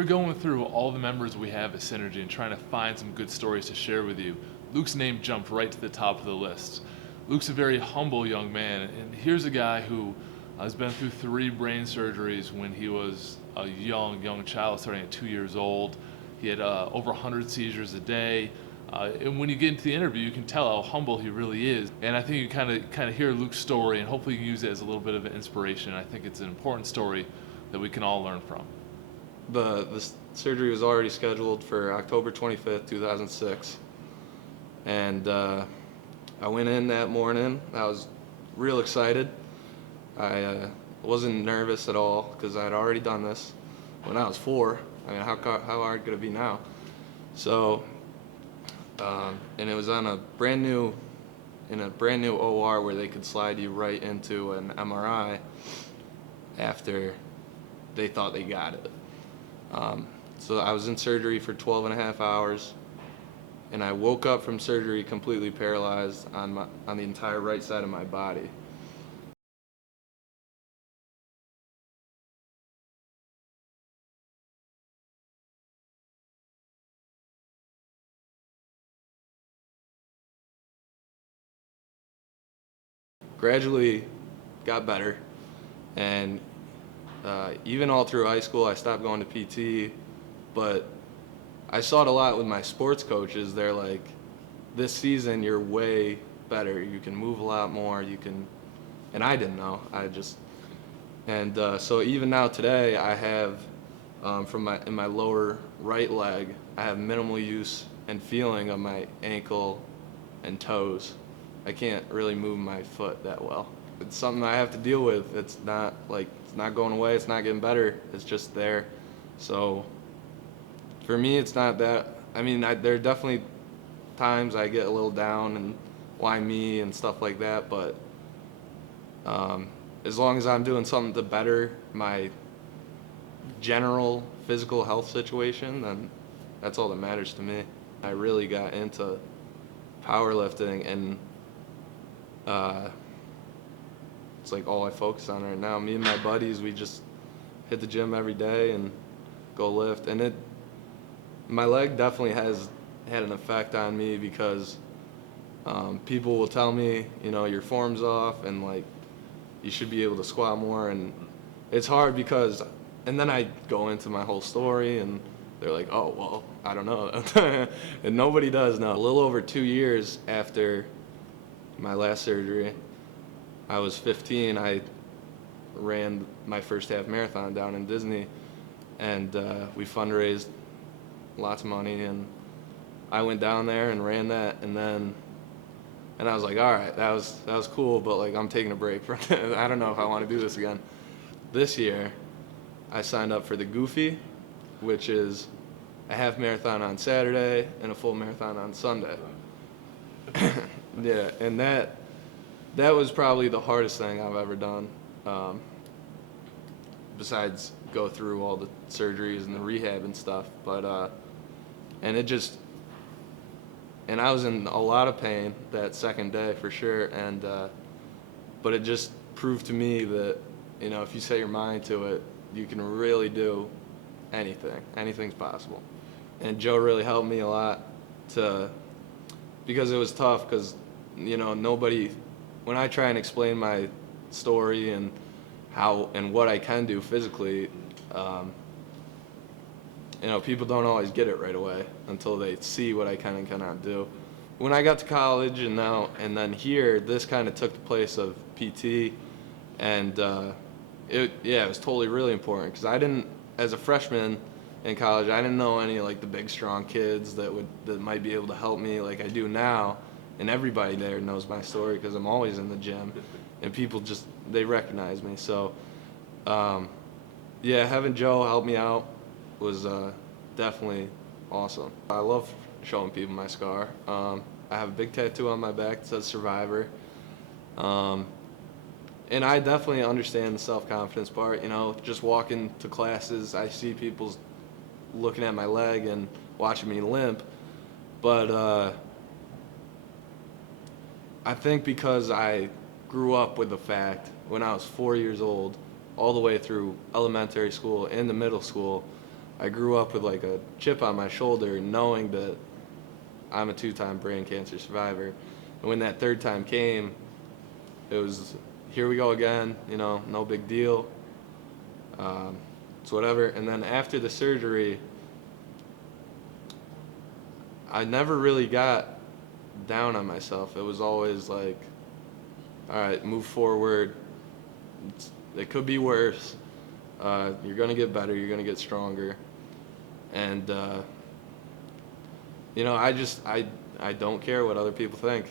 were going through all the members we have at Synergy and trying to find some good stories to share with you, Luke's name jumped right to the top of the list. Luke's a very humble young man, and here's a guy who has been through 3 brain surgeries when he was a young child, starting at 2 years old. He had over 100 seizures a day. And when you get into the interview, you can tell how humble he really is. And I think you kind of hear Luke's story, and hopefully you can use it as a little bit of an inspiration. I think it's an important story that we can all learn from. The surgery was already scheduled for October 25th, 2006. And I went in that morning. I was real excited. I wasn't nervous at all because I had already done this when I was 4. I mean, how hard could it be now? So, and it was on a brand new OR where they could slide you right into an MRI after they thought they got it. So I was in surgery for 12 and a half hours, and I woke up from surgery completely paralyzed on the entire right side of my body. Gradually got better, and even all through high school I stopped going to PT, but I saw it a lot with my sports coaches. They're like, this season you're way better, you can move a lot more, and I didn't know. So even now today I have in my lower right leg, I have minimal use and feeling of my ankle and toes. I can't really move my foot that well. It's something I have to deal with. It's not going away, it's not getting better, it's just there. So for me, it's not that, I mean, there are definitely times I get a little down and why me and stuff like that, but as long as I'm doing something to better my general physical health situation, then that's all that matters to me. I really got into powerlifting, and it's like all I focus on right now. Me and my buddies, we just hit the gym every day and go lift, and my leg definitely has had an effect on me because people will tell me, your form's off and like you should be able to squat more, and it's hard because, and then I go into my whole story and they're like, oh, well, I don't know. And nobody does know. A little over 2 years after my last surgery, I was 15. I ran my first half marathon down in Disney, and we fundraised lots of money, and I went down there and ran that, and I was like, all right, that was cool, but like I'm taking a break from it. I don't know if I want to do this again. This year, I signed up for the Goofy, which is a half marathon on Saturday and a full marathon on Sunday. Yeah, and that was probably the hardest thing I've ever done, besides go through all the surgeries and the rehab and stuff. But and I was in a lot of pain that second day for sure, and but it just proved to me that if you set your mind to it, you can really do anything. Anything's possible. And Joe really helped me a lot because it was tough, because nobody, when I try and explain my story and how and what I can do physically, people don't always get it right away until they see what I can and cannot do. When I got to college and then here, this kind of took the place of PT, and it was totally really important, because I didn't, as a freshman in college, I didn't know any like the big strong kids that might be able to help me like I do now, and everybody there knows my story because I'm always in the gym, and people they recognize me. So having Joe help me out was definitely awesome. I love showing people my scar. I have a big tattoo on my back that says Survivor. And I definitely understand the self-confidence part. Just walking to classes, I see people looking at my leg and watching me limp. But I think because I grew up with the fact when I was 4 years old, all the way through elementary school into middle school, I grew up with like a chip on my shoulder, knowing that I'm a 2-time brain cancer survivor. And when that third time came, it was, here we go again, you know, no big deal. It's whatever. And then after the surgery, I never really got down on myself. It was always like, all right, move forward. It could be worse. You're going to get better. You're going to get stronger. And, you know, I don't care what other people think.